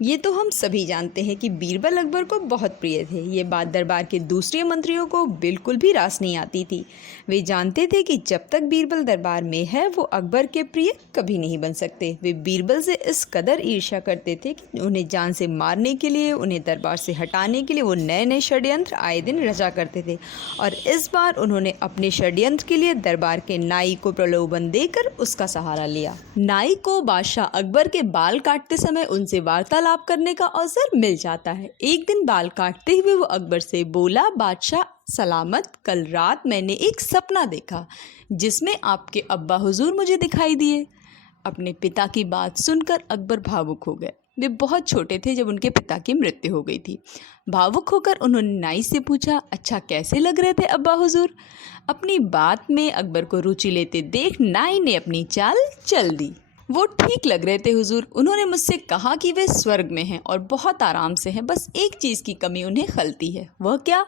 ये तो हम सभी जानते हैं कि बीरबल अकबर को बहुत प्रिय थे। ये बात दरबार के दूसरे मंत्रियों को बिल्कुल भी रास नहीं आती थी। वे जानते थे कि जब तक बीरबल दरबार में है वो अकबर के प्रिय कभी नहीं बन सकते। वे बीरबल से इस कदर ईर्ष्या करते थे कि उन्हें जान से मारने के लिए, उन्हें दरबार से हटाने के लिए वो नए नए षड्यंत्र आए दिन रचा करते थे। और इस बार उन्होंने अपने षड्यंत्र के लिए दरबार के नाई को प्रलोभन देकर उसका सहारा लिया। नाई को बादशाह अकबर के बाल काटते समय उनसे वार्तालाप करने का अवसर मिल जाता है। एक दिन बाल काटते हुए वो अकबर से बोला, बादशाह सलामत, कल रात मैंने एक सपना देखा जिसमें आपके अब्बा हुजूर मुझे दिखाई दिए। अपने पिता की बात सुनकर अकबर भावुक हो गए। वे बहुत छोटे थे जब उनके पिता की मृत्यु हो गई थी। भावुक होकर उन्होंने नाई से पूछा, अच्छा कैसे लग रहे थे अब्बा हुजूर? अपनी बात में अकबर को रुचि लेते देख नाई ने अपनी चाल चल दी। वो ठीक लग रहे थे हुजूर। उन्होंने मुझसे कहा कि वे स्वर्ग में हैं और बहुत आराम से हैं, बस एक चीज़ की कमी उन्हें खलती है। वह क्या?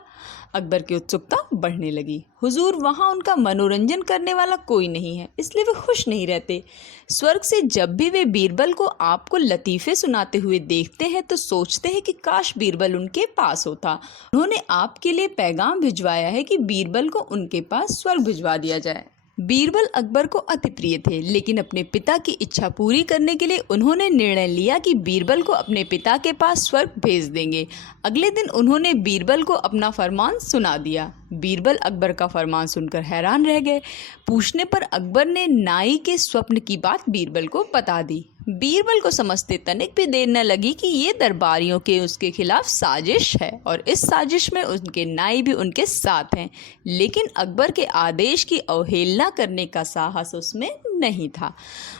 अकबर की उत्सुकता बढ़ने लगी। हुजूर, वहाँ उनका मनोरंजन करने वाला कोई नहीं है, इसलिए वे खुश नहीं रहते। स्वर्ग से जब भी वे बीरबल को आपको लतीफ़े सुनाते हुए देखते हैं तो सोचते हैं कि काश बीरबल उनके पास होता। उन्होंने आपके लिए पैगाम भिजवाया है कि बीरबल को उनके पास स्वर्ग भिजवा दिया जाए। बीरबल अकबर को अति प्रिय थे, लेकिन अपने पिता की इच्छा पूरी करने के लिए उन्होंने निर्णय लिया कि बीरबल को अपने पिता के पास स्वर्ग भेज देंगे। अगले दिन उन्होंने बीरबल को अपना फरमान सुना दिया। बीरबल अकबर का फरमान सुनकर हैरान रह गए। पूछने पर अकबर ने नाई के स्वप्न की बात बीरबल को बता दी। बीरबल को समझते तनिक भी देर न लगी कि ये दरबारियों के उसके खिलाफ साजिश है और इस साजिश में उनके नाई भी उनके साथ हैं। लेकिन अकबर के आदेश की अवहेलना करने का साहस उसमें नहीं था।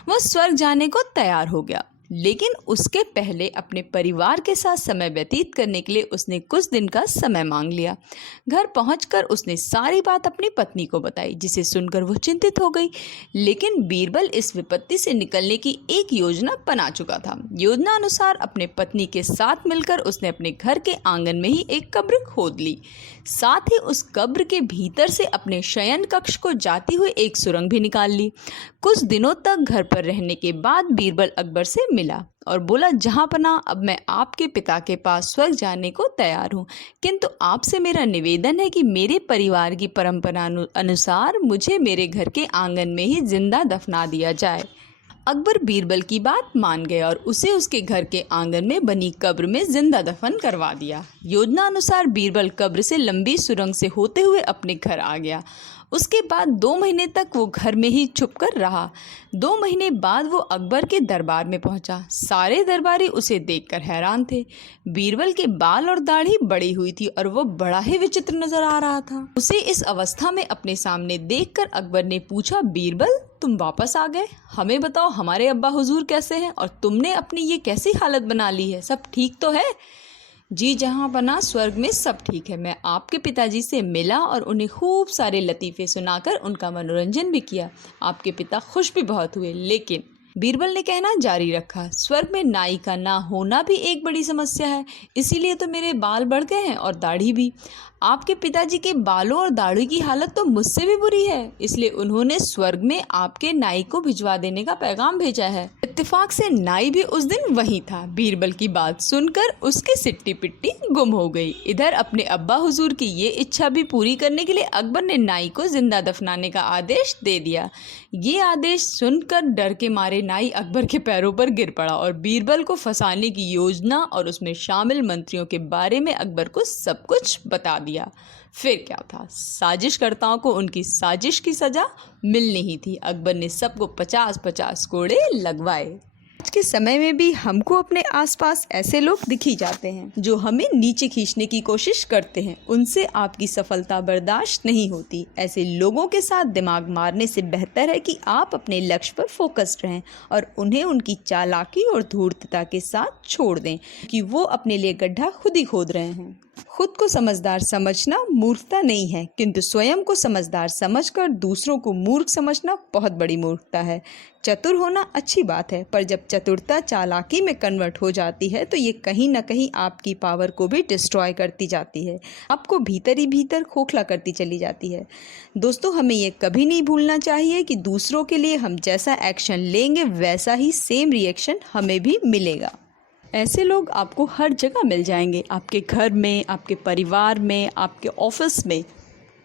वह स्वर्ग जाने को तैयार हो गया, लेकिन उसके पहले अपने परिवार के साथ समय व्यतीत करने के लिए उसने कुछ दिन का समय मांग लिया। घर पहुंचकर उसने सारी बात अपनी पत्नी को बताई, जिसे सुनकर वो चिंतित हो गई। लेकिन बीरबल इस विपत्ति से निकलने की एक योजना बना चुका था। योजना अनुसार अपने पत्नी के साथ मिलकर उसने अपने घर के आंगन में ही एक कब्र खोद ली। साथ ही उस कब्र के भीतर से अपने शयन कक्ष को जाती हुई एक सुरंग भी निकाल ली। कुछ दिनों तक घर पर रहने के बाद बीरबल अकबर से मिला और बोला, जहाँ पना, अब मैं आपके पिता के पास स्वर्ग जाने को तैयार हूँ, किंतु आपसे मेरा निवेदन है कि मेरे परिवार की परंपरा अनुसार मुझे मेरे घर के आंगन में ही जिंदा दफना दिया जाए। अकबर बीरबल की बात मान गए और उसे उसके घर के आंगन में बनी कब्र में जिंदा दफन करवा दिया। योजना अनुसार बीरबल कब्र से लंबी सुरंग से होते हुए अपने घर आ गया। उसके बाद 2 महीने तक वो घर में ही छुपकर रहा। 2 महीने बाद वो अकबर के दरबार में पहुंचा। सारे दरबारी उसे देखकर हैरान थे। बीरबल के बाल और दाढ़ी बड़ी हुई थी और वो बड़ा ही विचित्र नजर आ रहा था। उसे इस अवस्था में अपने सामने देखकर अकबर ने पूछा, बीरबल तुम वापस आ गए? हमें बताओ, हमारे अब्बा हुजूर कैसे हैं और तुमने अपनी ये कैसी हालत बना ली है? सब ठीक तो है? जी जहाँ पना, स्वर्ग में सब ठीक है। मैं आपके पिताजी से मिला और उन्हें खूब सारे लतीफ़े सुनाकर उनका मनोरंजन भी किया। आपके पिता खुश भी बहुत हुए। लेकिन बीरबल ने कहना जारी रखा, स्वर्ग में नाई का ना होना भी एक बड़ी समस्या है, इसीलिए तो मेरे बाल बढ़ गए हैं और दाढ़ी भी। आपके पिताजी के बालों और दाढ़ी की हालत तो मुझसे भी बुरी है, इसलिए उन्होंने स्वर्ग में आपके नाई को भिजवा देने का पैगाम भेजा है। इत्तेफाक से नाई भी उस दिन वहीं था। बीरबल की बात सुनकर उसकी सिट्टी पिट्टी गुम हो गई। इधर अपने अब्बा हुजूर की ये इच्छा भी पूरी करने के लिए अकबर ने नाई को जिंदा दफनाने का आदेश दे दिया। ये आदेश सुनकर डर के मारे नाई अकबर के पैरों पर गिर पड़ा और बीरबल को फंसाने की योजना और उसमें शामिल मंत्रियों के बारे में अकबर को सब कुछ बता दिया। फिर क्या था, साजिशकर्ताओं को उनकी साजिश की सजा मिलनी ही थी। अकबर ने सबको 50-50 कोड़े लगवाए। आज के समय में भी हमको अपने आसपास ऐसे लोग दिख ही जाते हैं जो हमें नीचे खींचने की कोशिश करते हैं। उनसे आपकी सफलता बर्दाश्त नहीं होती। ऐसे लोगों के साथ दिमाग मारने से बेहतर है कि आप अपने लक्ष्य पर फोकस्ड रहें और उन्हें उनकी चालाकी और धूर्तता के साथ छोड़ दें कि वो अपने लिए गड्ढा खुद ही खोद रहे हैं। खुद को समझदार समझना मूर्खता नहीं है, किंतु स्वयं को समझदार समझकर दूसरों को मूर्ख समझना बहुत बड़ी मूर्खता है। चतुर होना अच्छी बात है, पर जब चतुरता चालाकी में कन्वर्ट हो जाती है तो ये कहीं ना कहीं आपकी पावर को भी डिस्ट्रॉय करती जाती है, आपको भीतर ही भीतर खोखला करती चली जाती है। दोस्तों, हमें ये कभी नहीं भूलना चाहिए कि दूसरों के लिए हम जैसा एक्शन लेंगे वैसा ही सेम रिएक्शन हमें भी मिलेगा। ऐसे लोग आपको हर जगह मिल जाएंगे, आपके घर में, आपके परिवार में, आपके ऑफिस में।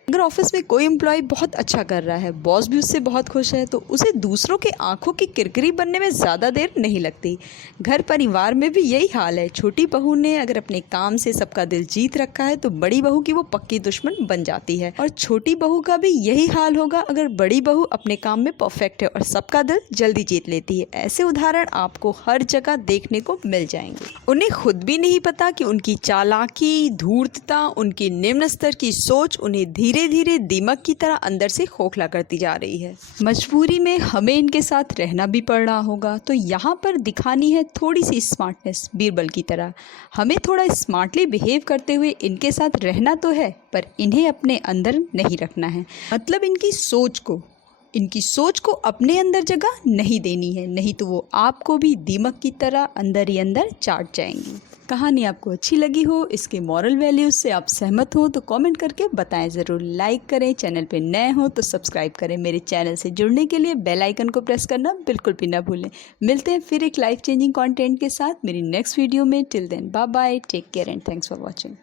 अगर ऑफिस में कोई एम्प्लॉय बहुत अच्छा कर रहा है, बॉस भी उससे बहुत खुश है, तो उसे दूसरों के आंखों की किरकिरी बनने में ज़्यादा देर नहीं लगती। घर परिवार में भी यही हाल है। छोटी बहू ने अगर अपने काम से सबका दिल जीत रखा है तो बड़ी बहू की वो पक्की दुश्मन बन जाती है, और छोटी बहू का भी यही हाल होगा अगर बड़ी बहू अपने काम में परफेक्ट है और सबका दिल जल्दी जीत लेती है। ऐसे उदाहरण आपको हर जगह देखने को मिल जाएंगे। उन्हें खुद भी नहीं पता कि उनकी चालाकी, धूर्तता, उनकी निम्न स्तर की सोच उन्हें धीरे धीरे दीमक की तरह अंदर से खोखला करती जा रही है। मजबूरी में हमें इनके साथ रहना भी पड़ रहा होगा, तो यहाँ पर दिखानी है थोड़ी सी स्मार्टनेस, बीरबल की तरह। हमें थोड़ा स्मार्टली बिहेव करते हुए इनके साथ रहना तो है, पर इन्हें अपने अंदर नहीं रखना है। मतलब इनकी सोच को अपने अंदर जगह नहीं देनी है, नहीं तो वो आपको भी दीमक की तरह अंदर ही अंदर चाट जाएंगी। कहानी आपको अच्छी लगी हो, इसके मॉरल वैल्यूज़ से आप सहमत हो तो कमेंट करके बताएं ज़रूर। लाइक करें, चैनल पे नए हो तो सब्सक्राइब करें। मेरे चैनल से जुड़ने के लिए बेल आइकन को प्रेस करना बिल्कुल भी ना भूलें। मिलते हैं फिर एक लाइफ चेंजिंग कंटेंट के साथ मेरी नेक्स्ट वीडियो में। Till then bye bye, take care and thanks for watching.